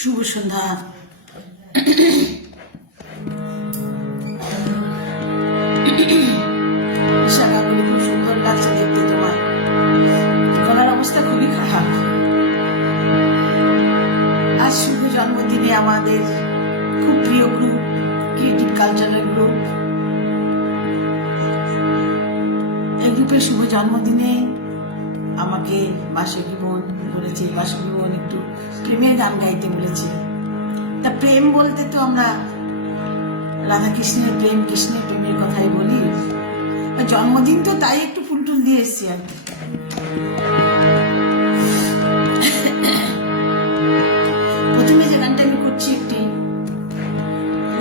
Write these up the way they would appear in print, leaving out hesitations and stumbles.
শুভ সন্ধ্যা। শাখাগুলি খুব সুন্দর লাগছে দেখতে। তোমার গলার অবস্থা খুবই খারাপ। আজ শুভ জন্মদিনে আমাদের খুব প্রিয় গ্রুপ ক্রিয়েটিভ কালচারাল গ্রুপ, এই গ্রুপের শুভ জন্মদিনে আমাকে বাসুকি বোন বলেছে, বাসুকি বোন একটু প্রেমের গান গাইতে বলেছে। তা প্রেম বলতে তো আমরা রাধা কৃষ্ণের প্রেম, কৃষ্ণের প্রেমের কথাই বলি। জন্মদিন তো তাই একটু ফুল টুল দিয়ে এসছি আর কি। প্রথমে যে গানটা আমি করছি একটি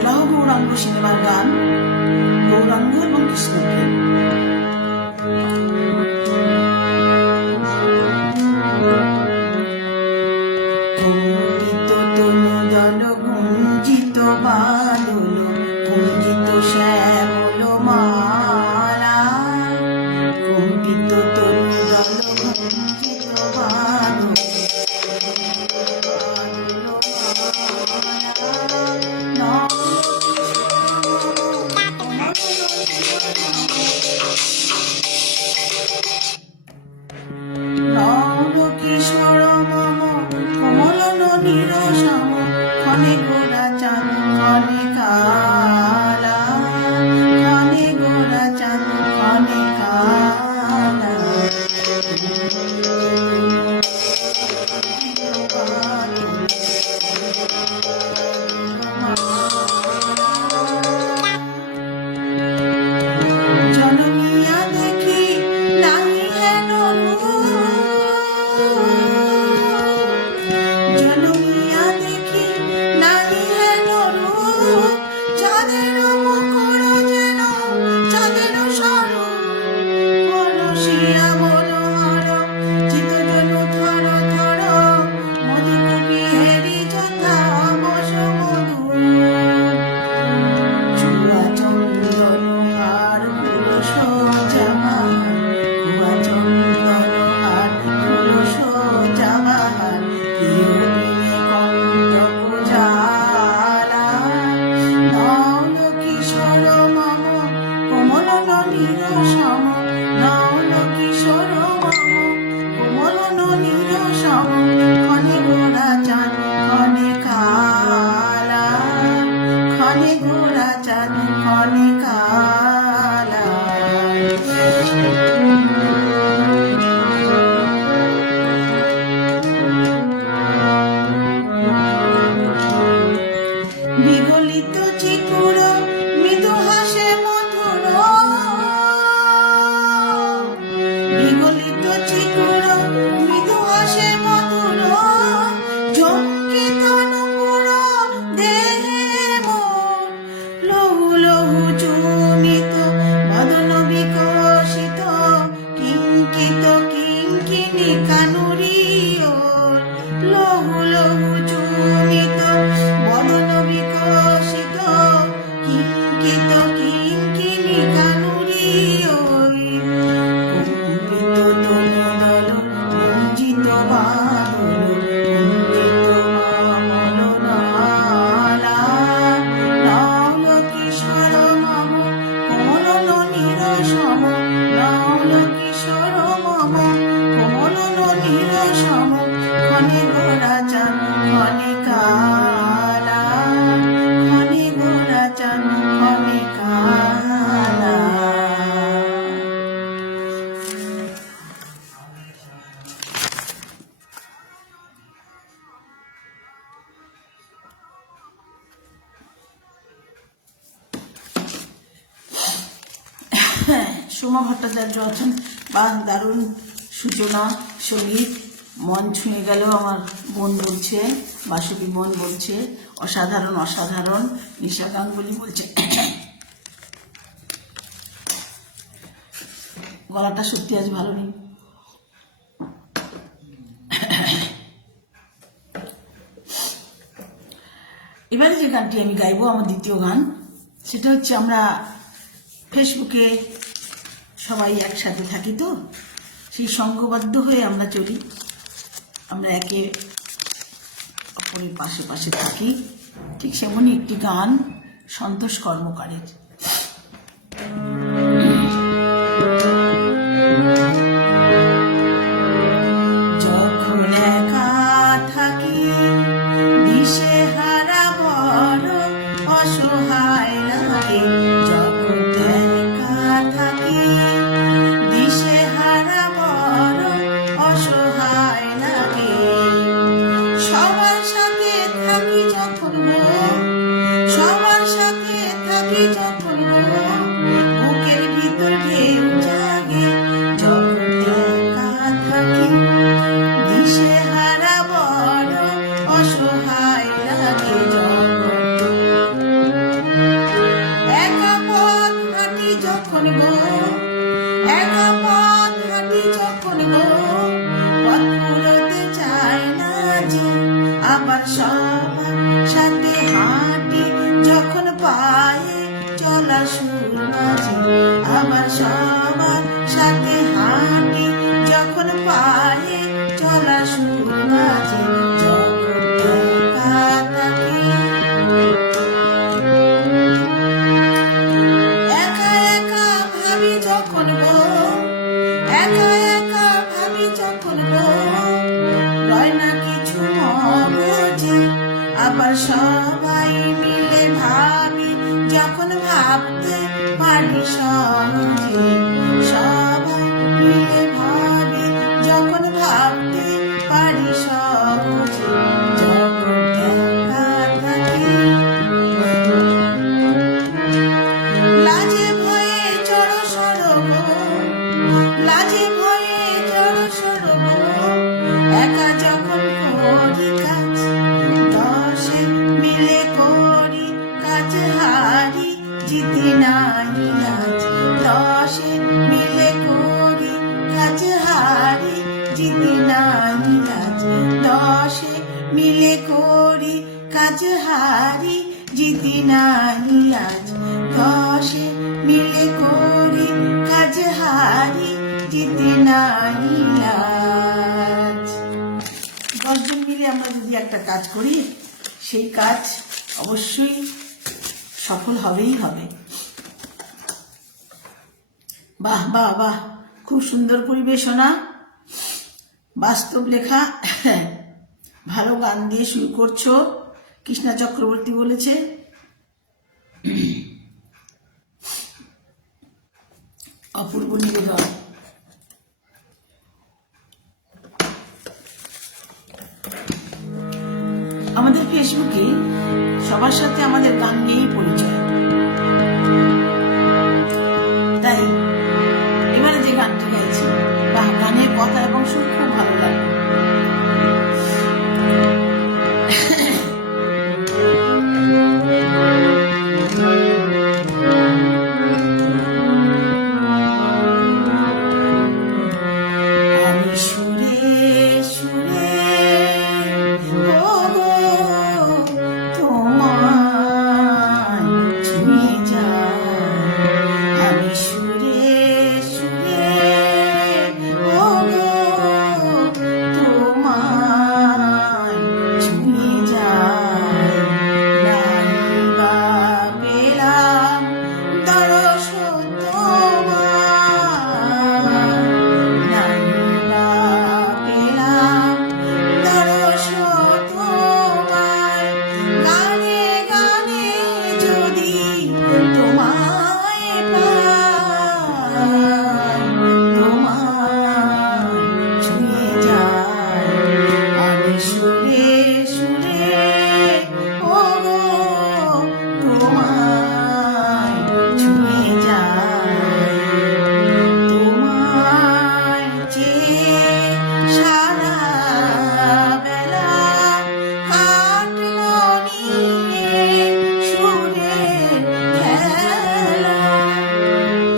লহ গৌরাঙ্গ সিনেমার গান, গৌরাঙ্গ এবং কৃষ্ণ প্রেম। সোমা ভট্টাচার্য আছেন, বা দারুণ সূচনা, সঙ্গীত, মন ছুঁয়ে গেল আমার বোন বলছে, বাসুকি বোন বলছে অসাধারণ অসাধারণ। নিশা গাঙ্গুলি বলছে গলাটা সত্যি আজ ভালো নেই। এবারে যে গানটি আমি গাইবো, আমার দ্বিতীয় গান, সেটা হচ্ছে আমরা ফেসবুকে সবাই একসাথে থাকি, তো সেই সঙ্গবদ্ধ হয়ে আমরা চলি। আমরা একে ওর পাশে পাশে থাকি। ঠিক সেমনই একটি গান সন্তোষ কর্মকারের। যখন একা থাকি দিশেহারা বড় অসহায় লাগে, যখন একা থাকি দিশেহারা বড় অসহায় লাগে। সবার সাথে থাকি যখন সবার সাথে থাকি যখন বুকের ভিতর ঢেউ জাগে, যখন একা থাকি দিশেহারা বড় অসহায় লাগে। একা পথ হাঁটি যখন একা পথ হাঁটি যখন পথ ফুরোতে চায় না যে, আবার সবার সাথে হাঁটি যখন পায়ে চলা সুর মাঝে, আবার সবার সাথে হাঁটি যখন পায়ে চলা সুর মাঝে। যখন একা থাকি একা একা ভাবি যখন একা একা ভাবি যখন রয় না কিছু মগজে, আবার সবাই মিলে ভাবি যখন ভাবতে পারি সহজে। সবাই মিলে ভাবি যখন ভাবতে পারি সহজে। যখন একা থাকি লাজে ভয়ে জড় সরব, লাজে ভয়ে জড় সরব, একা যখন করি কাজ দশে মিলে করি কাজ হারি জিতি নাই আজ। দশে মিলে করি কাজ হারি জিতি নাই আজ। দশে মিলে করি কাজ হারি জিতি নাই আজ। দশে মিলে করি কাজ হারি জিতি নাই আজ। 10 জন মিলে আমরা যদি একটা কাজ করি সেই কাজ অবশ্যই সফল হবেই হবে। বাহ বাহ বাহ, খুব সুন্দর পরিবেশনা, বাস্তব লেখা। ভালো গান দিয়ে শুরু করছো। কৃষ্ণা চক্রবর্তী বলেছে। অপূর্ব নিবেদন। আমাদের ফেসবুকে সবার সাথে আমাদের গান নিয়েই পরিচয়, তাই এবারে যে গানটি গাইছি বা গানের কথা এবং সুর খুব ভালো লাগলো। আমি সুরে সুরে তোমায় ছুঁয়ে যাই, আমি সুরে সুরে তোমায় ছুঁয়ে যাই। নাই বা পেলাম দরস তোমার, নাই বা পেলাম দরস তোমার। গানে গানে যদি তোমায় পাই, তোমায় ছুঁয়ে যাই। আমি সুরে সুরে তোমায় ছুঁয়ে যাই। তোমায় চেয়ে সারা বেলা কাটলো নিয়ে সুরের খেলা।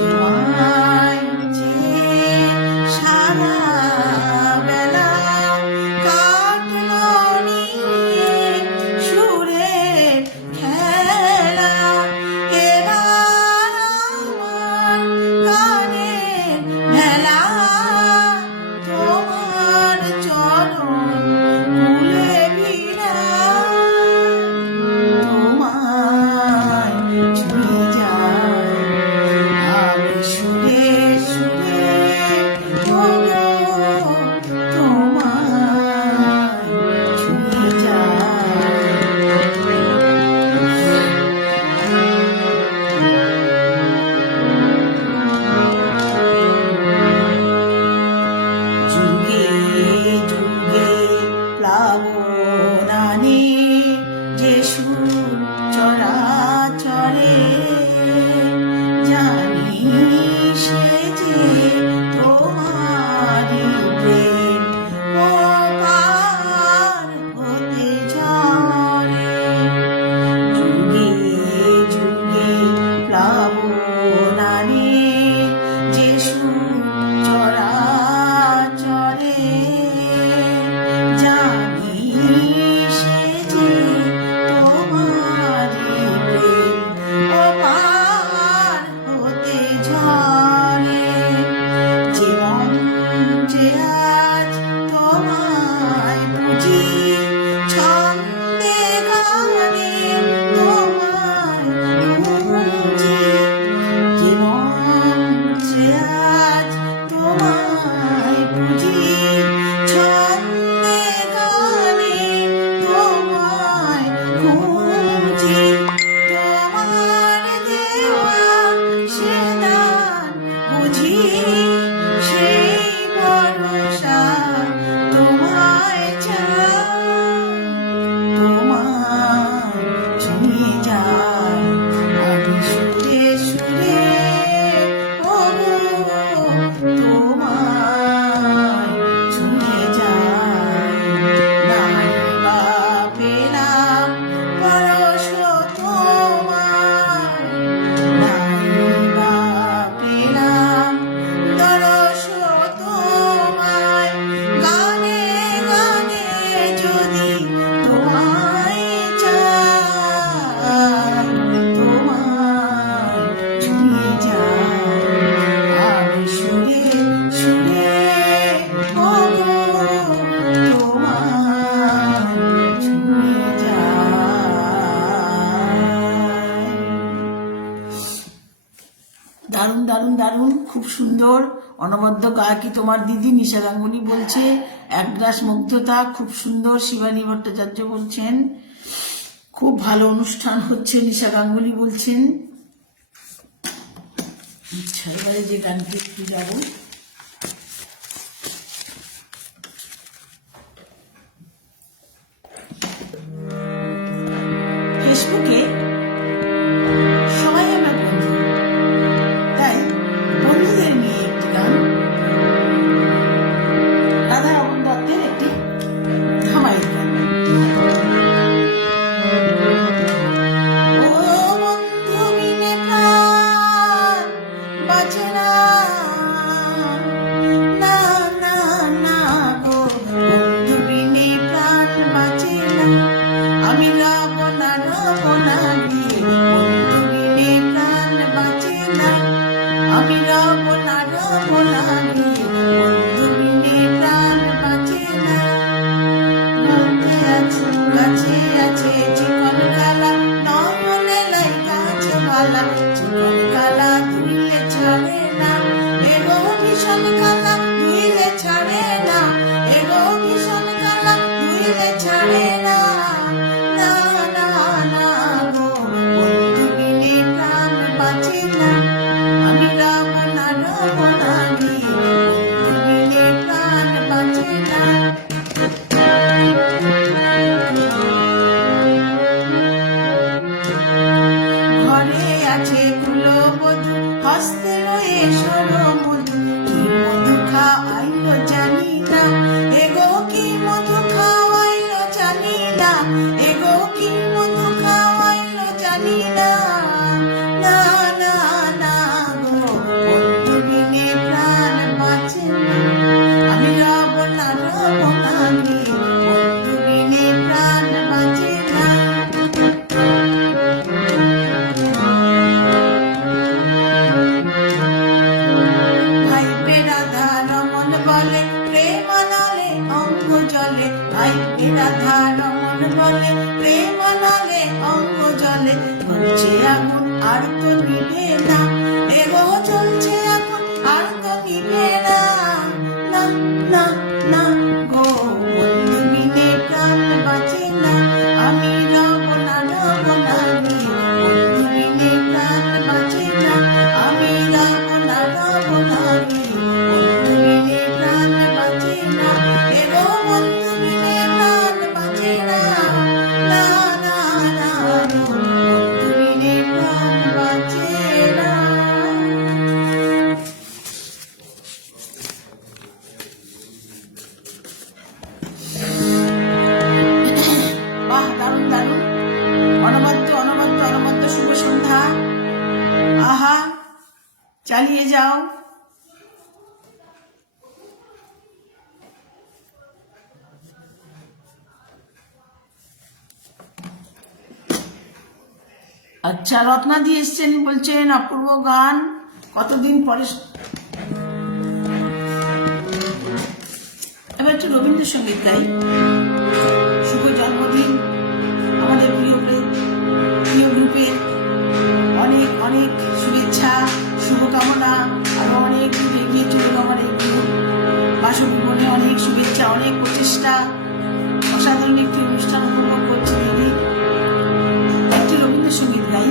তোমায় চেয়ে সারা বেলা কাটলো নিয়ে সুরের খেলা। এবার আমার গানের ভেলা তোমার যে আজ তোমায় বুঝি ছন্দে গানে তোমায় বুঝি জীবন যে আজ তোমায় বুঝি ছন্দে গানে তোমায় বুঝি তোমার দেওয়া সে দান বুঝি সেই ভরসা তোমায় চাই তোমায় ছুঁয়ে যায় আমি সুরে সুরে ওগো তোমায় ছুঁয়ে যায় নাই বা পেলাম পরশ তোমায় নাই বা পেলাম দরশ তোমায় গানে গানে যদি তোমায় চাই তোমায় ছুঁয়ে যায় আমি সুরে সুরে ওগো তোমায় ছুঁয়ে যায়। দারুণ দারুণ দারুণ, খুব সুন্দর। অনবদ্য গায়কী তোমার দিদি নিশা গাঙ্গুলি বলছে, একগ্রাস মুগ্ধতা, খুব সুন্দর। শিবানী ভট্টাচার্য বলছেন খুব ভালো অনুষ্ঠান হচ্ছে, নিশা গাঙ্গুলি বলছেন। আচ্ছা, এবারে যে গানটি একটু যাবো, ফেসবুকে সবাই আমরা বন্ধু, তাই বন্ধুদের নিয়ে একটি গান, রাধা রমন দত্তের একটি ধামাইল গান। ও বন্ধু বিনে প্রাণ বাঁচে না, না না না গো, বন্ধু বিনে প্রাণ বাঁচে না। আমি রব না রে, বন্ধু বিনে প্রাণ বাঁচে না। আমি রব না রে, বন্ধু বিনে প্রাণ বাঁচে না। মধ্যে আছে কাছে আছে চিকন কালা, নমনে লাই কাছে ভালা, চিকন কালা ধুইলে ছাড়ে না। এগো ভীষণ কালা ধুইলে ছাড়ে না, এগো ভীষণ কালা ধুইলে ছাড়ে না। না না না গো, বন্ধু বিনে প্রাণ বাঁচে না। আমি রব না রে, বন্ধু বিনে প্রাণ বাঁচে না। ঘরে আছে কুলবধূ, হস্তে রয়ে সরমধু, কি মধু খাওয়াইলো জানি না, এগো কি মধু খাওয়াইলো জানি না, এগো কি মধু খাওয়াইলো জানি না। না না না গো, বন্ধু বিনে প্রাণ বাঁচে না। আমি রব না রে, বন্ধু বিনে প্রাণ বাঁচে না। ভাইপে রাধা রমন বলে প্রেম আনালে অঙ্গ জলে, ভাইপে রাধা রমন বলে প্রেম আনালে অঙ্গ জলে। চলছে আগুন আর তো নিভে না, এগো চলছে আগুন আর তো নিভে না। না না না গো, বন্ধু বিনে প্রাণ বাঁচে না। আমি রব না রে, বন্ধু বিনে প্রাণ বাঁচে না। আমি রব না রে, বন্ধু বিনে প্রাণ বাঁচে না। এগো বন্ধু বিনে প্রাণ বাঁচে না। না না না গো, বন্ধু বিনে প্রাণ বাঁচে না। বাহ, দারুণ দারুণ, অনবদ্য অনবদ্য অনবদ্য। শুভ সন্ধ্যা। আহা, চালিয়ে যাও। আচ্ছা, রত্না দিয়ে এসছেন, বলছেন অপূর্ব গান, কতদিন পরে একটু রবীন্দ্রসঙ্গীত গাই। শুভ জন্মদিন আমাদের প্রিয় গ্রুপের, অনেক অনেক শুভেচ্ছা, শুভকামনা। আরো অনেক দূর এগিয়ে চলুন আমার এই গ্রুপ। বাসভবনে অনেক শুভেচ্ছা, অনেক প্রচেষ্টা, অসাধারণ একটি অনুষ্ঠান উপভোগ করছে দিদি। একটি রবীন্দ্রসঙ্গীত গাই।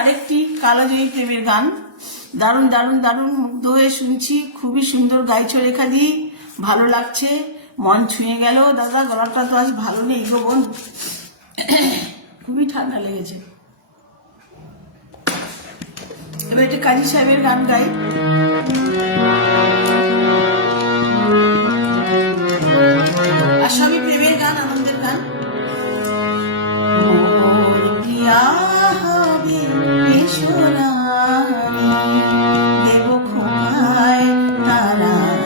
আরেকটি কালাজয়ী প্রেমের গান। দারুণ দারুণ দারুণ মুগ্ধ হয়ে শুনছি, খুবই সুন্দর গাইছো রেখাদি, ভালো লাগছে, মন ছুঁয়ে গেল। দাদা গলাটা তো আজ ভালো নেই গো বোন, খুবই ঠান্ডা লেগেছে। এবার একটা কাজী সাহেবের গান গাই। আর সবই প্রেমের গান, আনন্দের গান। আমাদের ঈশ্বরানী দেব খোপায় তারার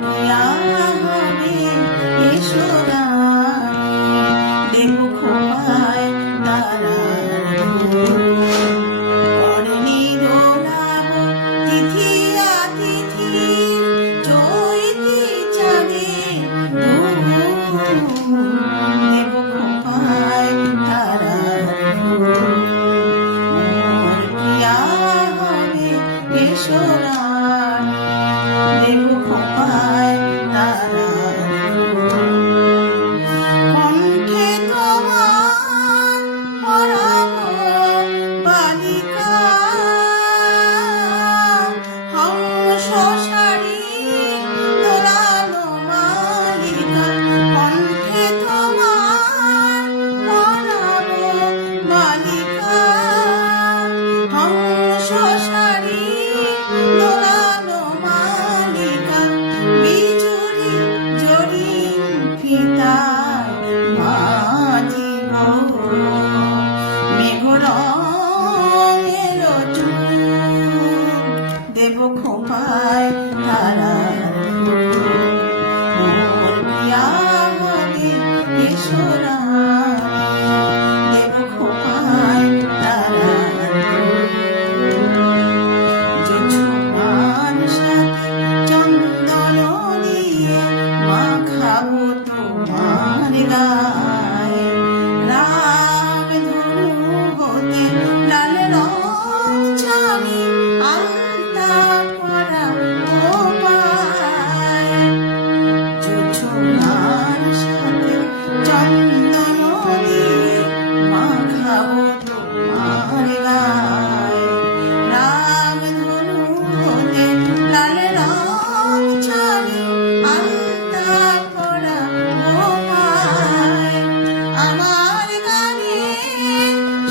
প্রিয়া হবে ঈশ্বরানী দেব খোপায় তারার করণী দোলাব তিথি আতিথি চৈতি চাঁদে দেব খোপায় তারার প্রিয়া হবে ঈশ্বরানী দেব খোপায় তারার কণ্ঠে তোমার পরাব বালিকা হংস শাড়ি দোলালো মালিকা কণ্ঠে তোমার পরাব বালিকা হংস শাড়ি দোলালো মালিকা বিজুরি জড়ি ফিতায় বাঁধিব মেঘরঙের চুল দেব খোপায় তারার প্রিয়া হবে ঈশ্বরানী দেব খোপায় তারার জোছনার সাথে চন্দন দিয়ে মাখাবো তোমার গায়ে রাগ ধনু হতে লাল রং ছানি আলতা পরা খোপায় জোছনার সাথে চন্দন দিয়ে মাখাবো তোমার গায়ে রাগ ধনু হতে লাল রং ছানি আলতা পরা খোপায় আমার গানে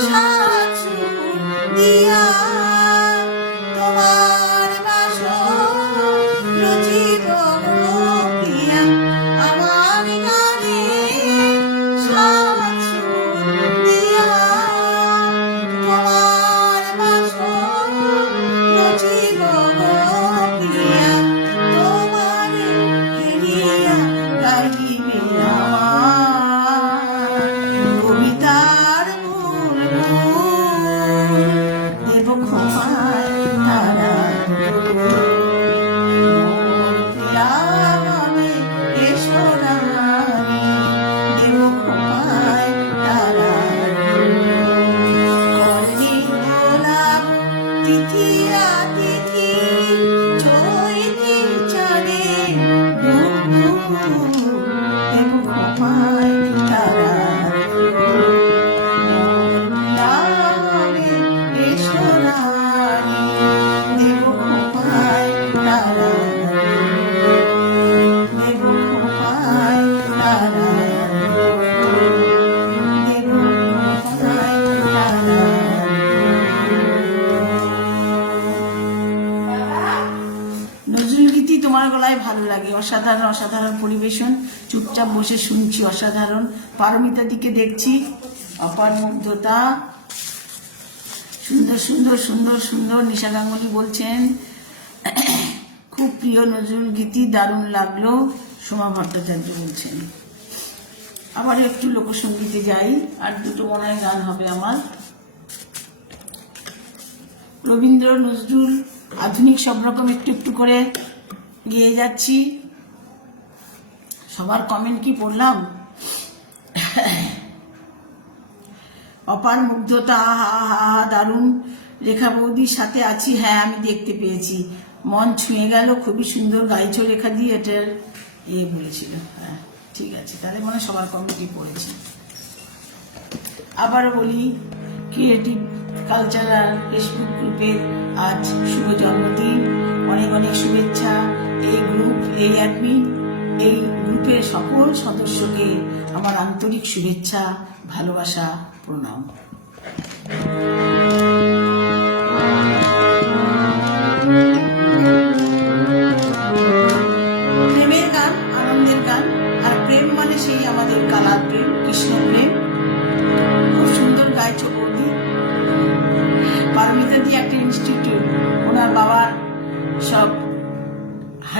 সাজু দিয়া তোমার বাসর রচিব প্রিয়া আমার গানে সাজু দিয়া তোমার বাসর রচিব প্রিয়া তোমার হেরিয়া গাইবে আমার কবিতার বুলবুল দেব খোপায় তারার প্রিয়া হবে ঈশ্বরানী দেব খোপায় তারার করণী গোলাপ তিথি আতিথি চৈতি চাঁদে দেব খোপায় তারার প্রিয়া হবে ঈশ্বরানী দেব খোপায় তারার দেব খোপায় তারার দেব খোপায় তারার নজরুলগীতি তোমার গলায় ভালো লাগে অসাধারণ অসাধারণ পরিবেশন চুপচাপ বসে শুনছি অসাধারণ পারমিতা দিকে দেখছি অপার মুগ্ধতা সুন্দর সুন্দর সুন্দর সুন্দর নিশা গাঙ্গুলি বলছেন খুব প্রিয় নজরুল গীতি দারুণ লাগলো সোমা ভট্টাচার্য বলছেন আবার একটু লোকসঙ্গীতে যাই আর দুটো মনে হয় গান হবে আমার রবীন্দ্র নজরুল আধুনিক সব রকম একটু একটু করে গেয়ে যাচ্ছি সবার কমেন্ট কি পড়লাম অপার মুগ্ধতা আহা আহা আহা দারুণ রেখা বৌদির সাথে আছি হ্যাঁ আমি দেখতে পেয়েছি মন ছুঁয়ে গেল খুবই সুন্দর গাইছো রেখা দিয়ে এটার বলেছিল হ্যাঁ ঠিক আছে তাহলে মনে সবার কমেন্টই পড়েছি আবারও বলি ক্রিয়েটিভ কালচারাল ফেসবুক গ্রুপের আজ শুভ জন্মদিন অনেক অনেক শুভেচ্ছা এই গ্রুপ এই অ্যাডমিন এই গ্রুপের সকল সদস্যকে আমার আন্তরিক শুভেচ্ছা ভালোবাসা প্রণাম প্রেমের গান আনন্দের গান আর প্রেম মানে সেই আমাদের কালার প্রেম কৃষ্ণ প্রেম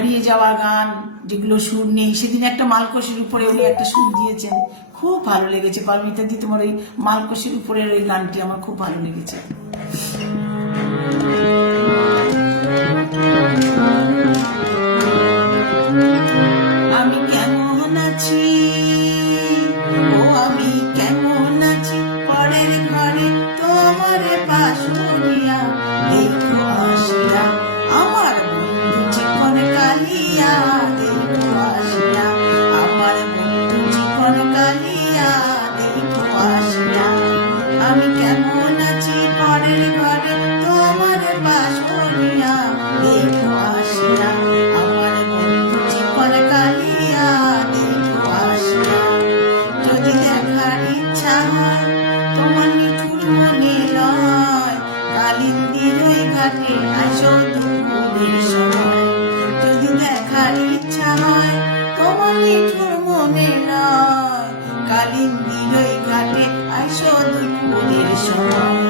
হারিয়ে যাওয়া গান যেগুলো সুর নেই, সেদিন একটা মালকোষের উপরে উনি একটা সুর দিয়েছেন, খুব ভালো লেগেছে। পারমিতা দি, তোমার ওই মালকোষের উপরের ওই গানটি আমার খুব ভালো লেগেছে। আমি কেমন আছি, ও আমি কেমন আছি, পরের ঘরে তোমার পাশুরিয়া দেখো আসিয়া, আমার বন্ধু চিকন কালিয়া দেখো আসিয়া, আমার বন্ধু চিকন কালিয়া দেখো আসিয়া। আমি কেমন আছি, পরের ঘরে তোমার পাশুরিয়া দেখো আসিয়া, আমার বন্ধু চিকন কালিয়া দেখো আসিয়া। যদি দেখার ইচ্ছা হয় তোমার নিঠুর মনে লয়, কালিন্দির ওই ঘাটে আসো দুপুরের সময়। যদি দেখার ইচ্ছা হয় তোমার নিঠুর মনে লয়, কালিন্দির ওই ঘাটে আসো দুপুরের সময়।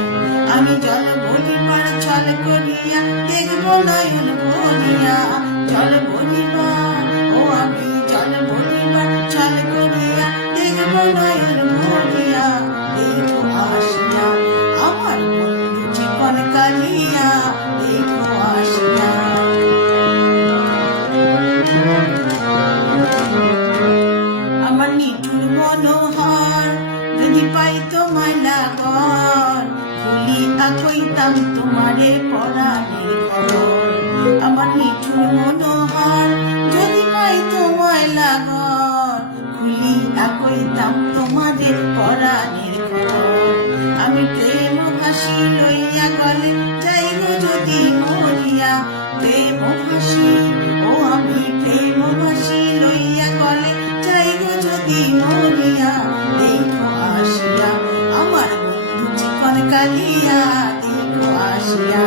আমি জল বলিবার ছল করিয়া দেখবো নয়ন ভরিয়া, জল বলিবার, ও আমি জল বলিবার ছল করিয়া দেখবো নয়ন ভরিয়া দেখো আসিয়া, আমার বন্ধু চিকন কালিয়া দেখো আসিয়া। আমার নিঠুর মনোহর যদি পাই তোমায় লাগর, খুলিয়া কইতাম তোমারে পরাণের খবর। আমার নিঠুর মনোহর যদি পাই তোমায় লাগর, খুলিয়া কইতাম তোমারে পরাণের খবর। আমি প্রেম ভাসি লইয়া গলে যাইব যদি মরিয়া, প্রেম ভাসি, ও আমি প্রেম ভাসি লইয়া গলে যাইব যদি মরিয়া দেখো আসিয়া, আমার বন্ধু চিকন কালিয়া দেখো আসিয়া।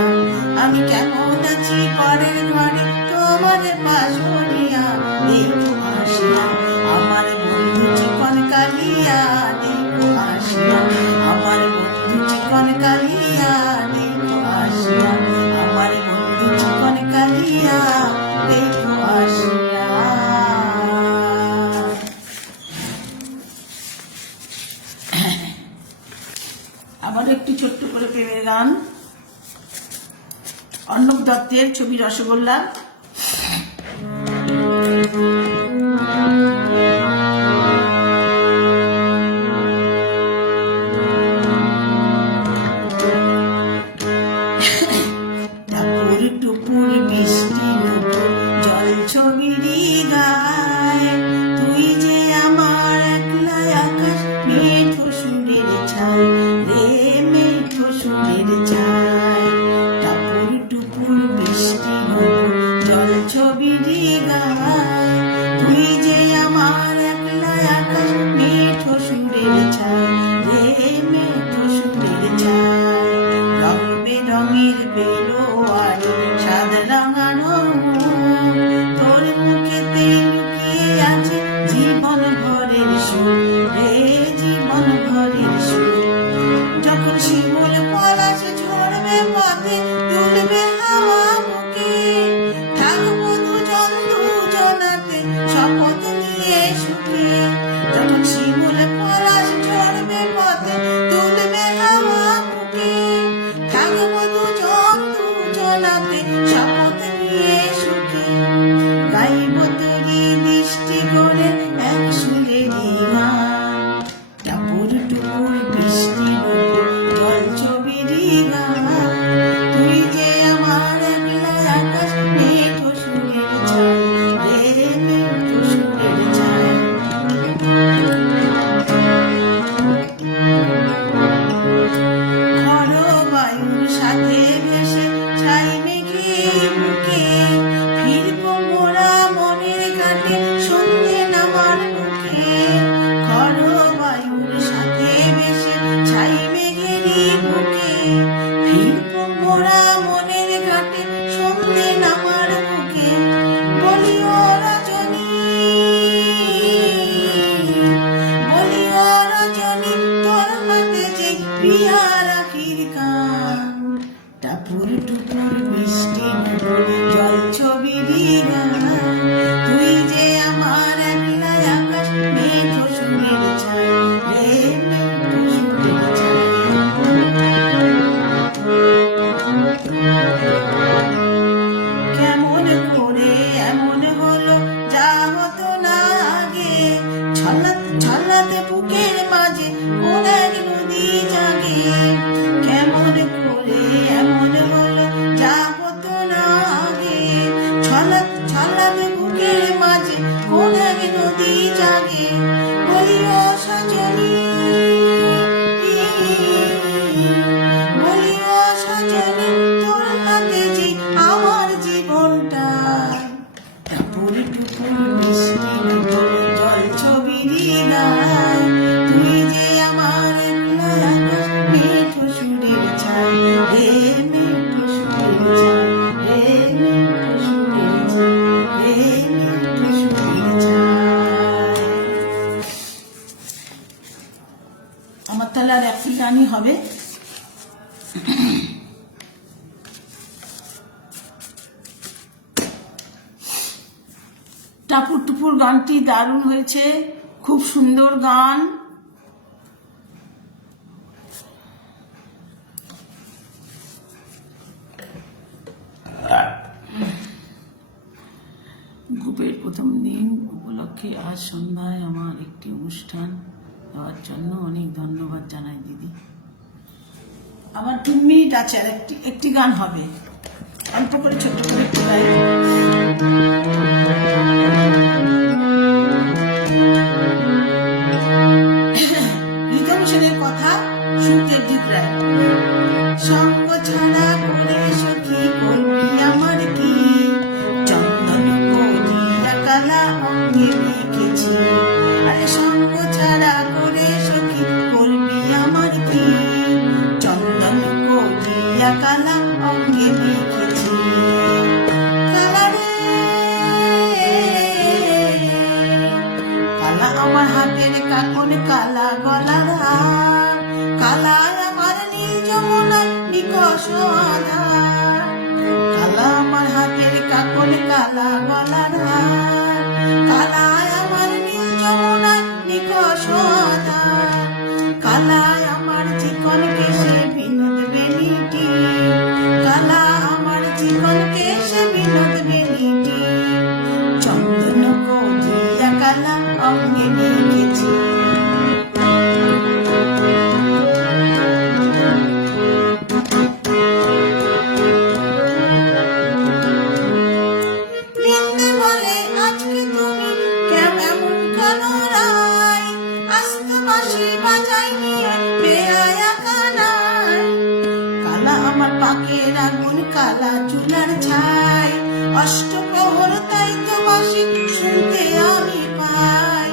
আমি কেমন আছি, পরের ঘরে তোমার পাশুরিয়া দেখো আসিয়া, আমার বন্ধু চিকন কালিয়া দেখো আসিয়া, আমার বন্ধু চিকন কালিয়া দেখো আসিয়া, আমার বন্ধু চিকন কালিয়া দেখো আসিয়া। আবার একটি ছোট্ট করে প্রেমের গান, অর্ণব দত্তের ছবি রসগোল্লা। টুপুর বৃষ্টি জল ছবিরি গায়, তুই যে আমার একলা আকাশ মেঠো সুরের ছায় রে, মেঠো সুরের ছায়। টাপুর টুপুর বৃষ্টি জল ছবিরি গায়, তুই যে আমার একলা আকাশ মেঠো সুরের ছায় রে, মেঠো সুরের ছায়। রং বেরঙের বেরোয়ারি সাদ রাঙানো, তোর মুখেতে লুকিয়ে আছে জীবন ভরের সুর রে, জীবন ভরের সুর। যখন শিমুল পলাশ ঝরবে পথে তুলবে হাওয়া বুকে, থাকবো দুজন দুজনাতে শপথ নিয়ে সুখে। যখন শিমুল পলাশ ঝরবে পথে তুলবে হাওয়া বুকে, থাকবো দুজন দুজনাতে শপথ নিয়ে সুখে। গাইব তোরই দৃষ্টি করে এক সুরেরই গান, টাপুর টুপুর বৃষ্টি জল ছবিরি গান, তুই যে আমার একলা আকাশ মেঠো সুরের ছায় রে, মেঠো সুরের ছায়। খড় বায়ুর সাথে ভেসে ছাই মেঘে বুকে, ফিরবো মোরা মনের ঘাটে সন্ধে নামার বুকে। খড় বায়ুর সাথে ভেসে ছাই মেঘেরই বুকে, ফিরবো মোরা মনের ঘাটে সন্ধে নামার বুকে। বলিও রজনী, বলিও রজনী, তোর হাতে যে প্রিয়া রাখির কান, টাপুর টুপুর বৃষ্টি জল ছবিরি গান। একই গানই হবে। টাপুর টুপুর গানটি দারুণ হয়েছে, খুব সুন্দর গান। গ্রুপের প্রথম দিন উপলক্ষে আজ সন্ধ্যায় আমার একটি অনুষ্ঠান দেওয়ার জন্য অনেক ধন্যবাদ জানাই দিদি। আমার 2 মিনিট আছে, আর একটি গান হবে, অল্প করে ছোট করে একটু গাই। রিতম সেনের কথা, শুনতে জিত রায়। সঙ্গ ছাড়া করে সখী করবি আমার কি, চন্দন করিয়া কালা অঙ্গে মেখেছি। আরে সঙ্গ ছাড়া করে সখী করবি আমার কি, চন্দন করিয়া কালা অঙ্গে মেখেছি। কালা রে কালা আমার হাতের কাকন, কালা গলার হার, কালা আমার নীল যমুনার নিকষ আধার। কালা আমার হাতের কাকন, কালা গলার হার, কালা আমার নীল যমুনার নিকষ আধার। কালা আমার চিকন কেশে বিনোদ বেলিটি, কালা আমার চিকন কেশে বিনোদ বেলিটি। চন্দন করিয়া কালা অঙ্গে মেখেছি। বৃন্দে বলে আজকে তুমি কেমন কালো রায়, আস্ত বাঁশি বাজাই নিয়ে বেড়ায়া কানায়। কালা আমার পাকের আগুন, কালা চুলার ছাই, অষ্টপ্রহর তাই তো বাঁশি শুনতে আমি পাই।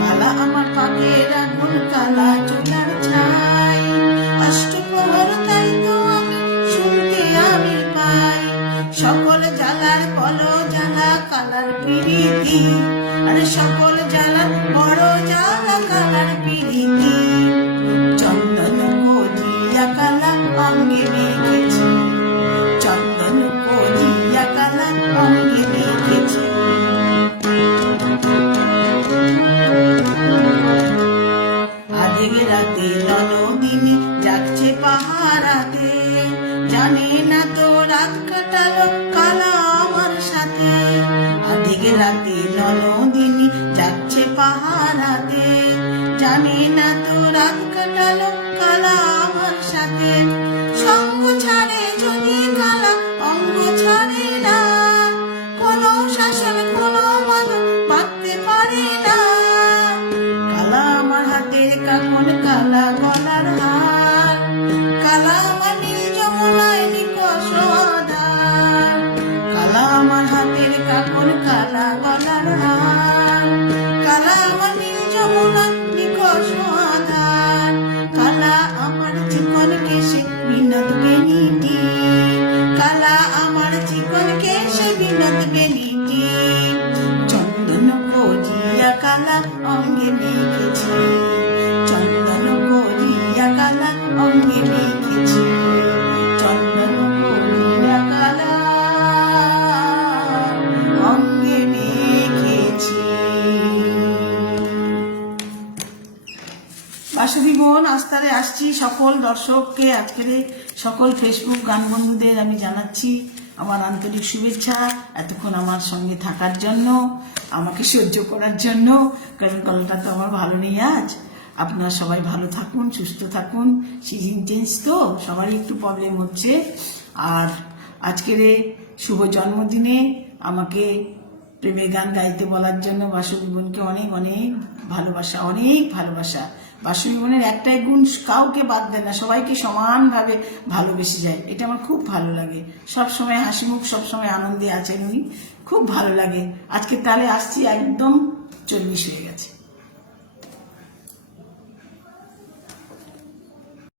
কালা আমার পাকের আগুন, কালা চুলার ছাই, অষ্টপ্রহর তাই তো আমি শুনতে আমি পাই। সকল জ্বালার কল জ্বালা কালার পিরিতি, আরে সকল জ্বালার বড় জ্বালা কালার পিরিতি। চন্দন করিয়া কালা অঙ্গে মেখেছি, চন্দন করিয়া কালা অঙ্গে মেখেছি। আধেক রাতে ননদিনী যাচ্ছে পাহারাতে, জানে না তো রাত কাটালো কালা আমার সাথে। আধেক রাতে ননদিনী যাচ্ছে পাহারাতে, জানে না তো রাত কাটালো কালা আমার সাথে। সঙ্গ ছাড়ে যদি কালা অঙ্গ ছাড়ে না, কোনো শাসন কোনো বাঁধন বাঁধতে পারে না। কালা আমার হাতের কাকন, কালা গলার হার, কালা আমার নীল যমুনায় নিকষ আধার। কালা আমার হাতের কাকন, কালা গলার হার, কালা আমার নীল যমুনায় নিকষ আধার। কালা আমার চিকন কেশে বিনোদ বেলিটি, কালা আমার চিকন কেশে বিনোদ বেলিটি। চন্দন করিয়া কালা অঙ্গে মেখেছি, চন্দন করিয়া কালা অঙ্গে মেখেছি। চন্দন করিয়া কালা অঙ্গে মেখেছি। বাসুদি বোন আস্তারে আসছি। সকল দর্শককে, আজকের সকল ফেসবুক গান বন্ধুদের আমি জানাচ্ছি আমার আন্তরিক শুভেচ্ছা, এতক্ষণ আমার সঙ্গে থাকার জন্য, আমাকে সহ্য করার জন্য, কারণ গলাটা তো আমার ভালো নেই আজ। আপনারা সবাই ভালো থাকুন, সুস্থ থাকুন। সিজন চেঞ্জ তো সবারই একটু প্রবলেম হচ্ছে। আর আজকের শুভ জন্মদিনে আমাকে প্রেমের গান গাইতে বলার জন্য বাসুদি বোনকে অনেক অনেক ভালোবাসা, অনেক ভালোবাসা। বাসুদি বোনের একটাই গুণ, কাউকে বাদ দেয় না, সবাইকে সমানভাবে ভালোবেসে যায়। এটা আমার খুব ভালো লাগে। সবসময় হাসি মুখ, সবসময় আনন্দে আছেন উনি, খুব ভালো লাগে। আজকে তাহলে আসছি, একদম 40 হয়ে গেছে।